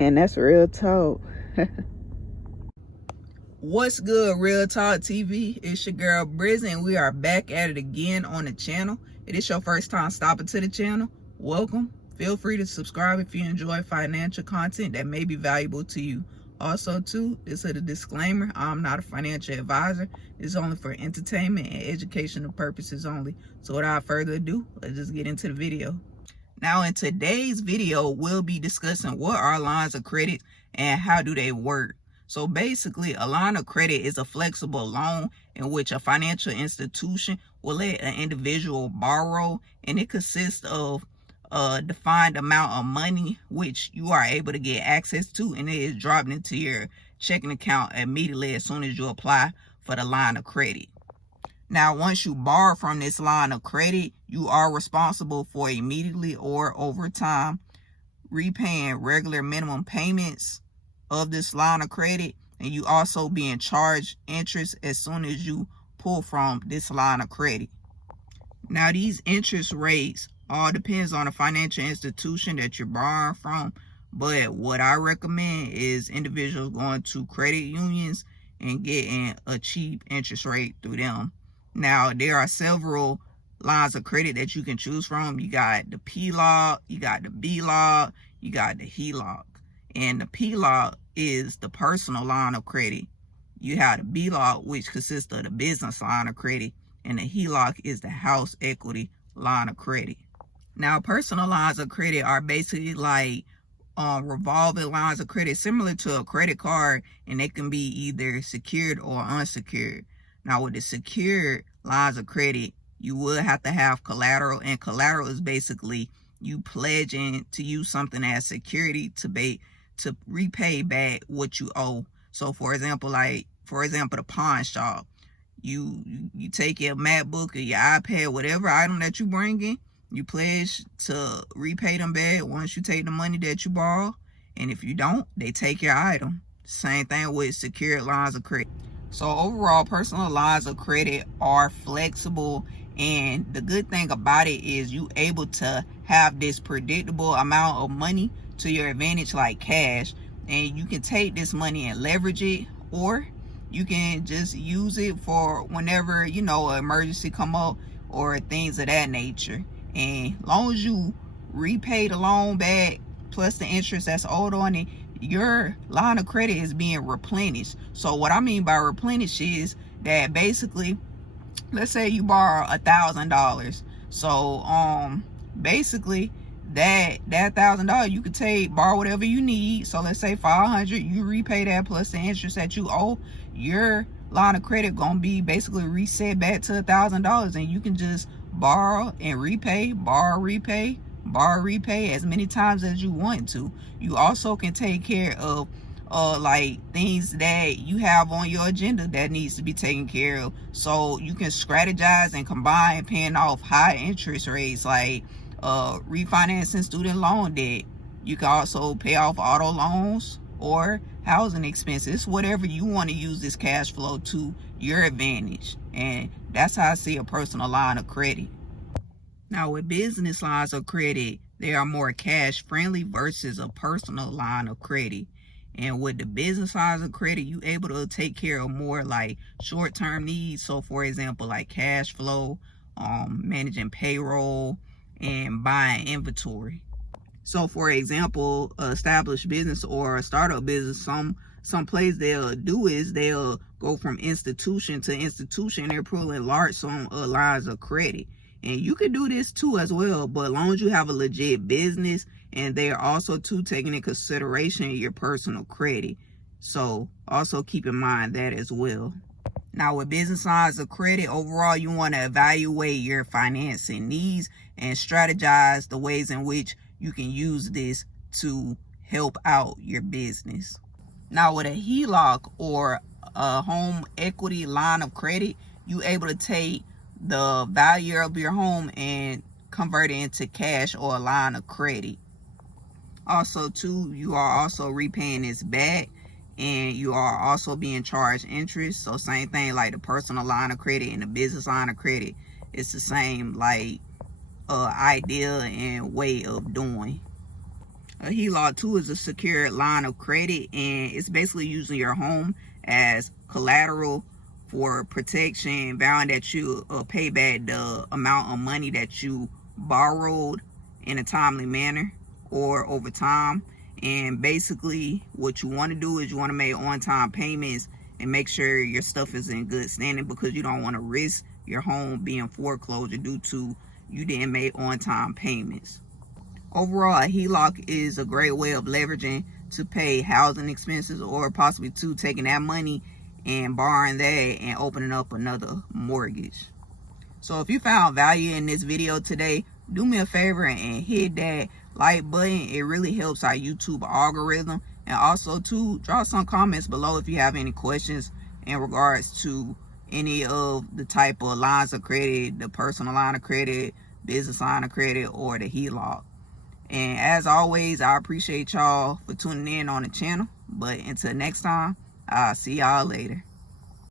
And that's real talk. What's good, Real Talk TV? It's your girl Brizzy, and we are back at it again on the channel. If it's your first time stopping to the channel, welcome. Feel free to subscribe if you enjoy financial content that may be valuable to you. Also, too, this is a disclaimer. I'm not a financial advisor. It's only for entertainment and educational purposes only. So without further ado, let's just get into the video. Now, in today's video, we'll be discussing what are lines of credit and how do they work. So basically, a line of credit is a flexible loan in which a financial institution will let an individual borrow, and it consists of a defined amount of money which you are able to get access to, and it is dropped into your checking account immediately as soon as you apply for the line of credit. Now, once you borrow from this line of credit, you are responsible for immediately or over time repaying regular minimum payments of this line of credit, and you also being charged interest as soon as you pull from this line of credit. Now, these interest rates all depends on the financial institution that you're borrowing from, but what I recommend is individuals going to credit unions and getting a cheap interest rate through them. Now, there are several lines of credit that you can choose from. You got the PLOC, you got the BLOC, you got the HELOC. And the PLOC is the personal line of credit. You have the BLOC, which consists of the business line of credit, and the HELOC is the house equity line of credit. Now, personal lines of credit are basically like revolving lines of credit, similar to a credit card, and they can be either secured or unsecured. Now, with the secured lines of credit, you will have to have collateral, and collateral is basically you pledging to use something as security to repay back what you owe. So for example, the pawn shop, you take your MacBook or your iPad, whatever item that you bring in, you pledge to repay them back once you take the money that you borrow, and if you don't, they take your item. Same thing with secured lines of credit. So overall, personal lines of credit are flexible, and the good thing about it is you able to have this predictable amount of money to your advantage, like cash, and you can take this money and leverage it, or you can just use it for whenever, you know, an emergency come up or things of that nature. And long as you repay the loan back plus the interest that's owed on it, your line of credit is being replenished. So what I mean by replenish is that basically, let's say you borrow $1,000. So basically that $1,000 you could borrow whatever you need. So let's say 500, you repay that plus the interest that you owe. Your line of credit gonna be basically reset back to $1,000, and you can just borrow and repay, borrow, repay, borrow, repay as many times as you want to. You also can take care of like things that you have on your agenda that needs to be taken care of. So you can strategize and combine paying off high interest rates, like refinancing student loan debt. You can also pay off auto loans or housing expenses, whatever you want to use this cash flow to your advantage. And that's how I see a personal line of credit. Now, with business lines of credit, they are more cash friendly versus a personal line of credit. And with the business lines of credit, you able to take care of more like short-term needs. So for example, like cash flow, managing payroll, and buying inventory. So for example, established business or a startup business, some plays they'll do is they'll go from institution to institution. They're pulling large sum of lines of credit, and you can do this too as well, but as long as you have a legit business, and they are also too taking into consideration your personal credit. So also keep in mind that as well. Now, with business lines of credit, overall, you want to evaluate your financing needs and strategize the ways in which you can use this to help out your business. Now, with a HELOC or a home equity line of credit, you able to take the value of your home and convert it into cash or a line of credit. Also, too, you are also repaying this back, and you are also being charged interest. So same thing like the personal line of credit and the business line of credit. It's the same like idea and way of doing. A HELOC too is a secured line of credit, and it's basically using your home as collateral for protection, vowing that you pay back the amount of money that you borrowed in a timely manner or over time. And basically what you want to do is you want to make on-time payments and make sure your stuff is in good standing, because you don't want to risk your home being foreclosed due to you didn't make on-time payments. Overall, a HELOC is a great way of leveraging to pay housing expenses, or possibly to taking that money and borrowing that and opening up another mortgage. So if you found value in this video today, do me a favor and hit that like button. It really helps our YouTube algorithm. And also to drop some comments below if you have any questions in regards to any of the type of lines of credit, the personal line of credit, business line of credit, or the HELOC. And as always, I appreciate y'all for tuning in on the channel. But until next time, I'll see y'all later.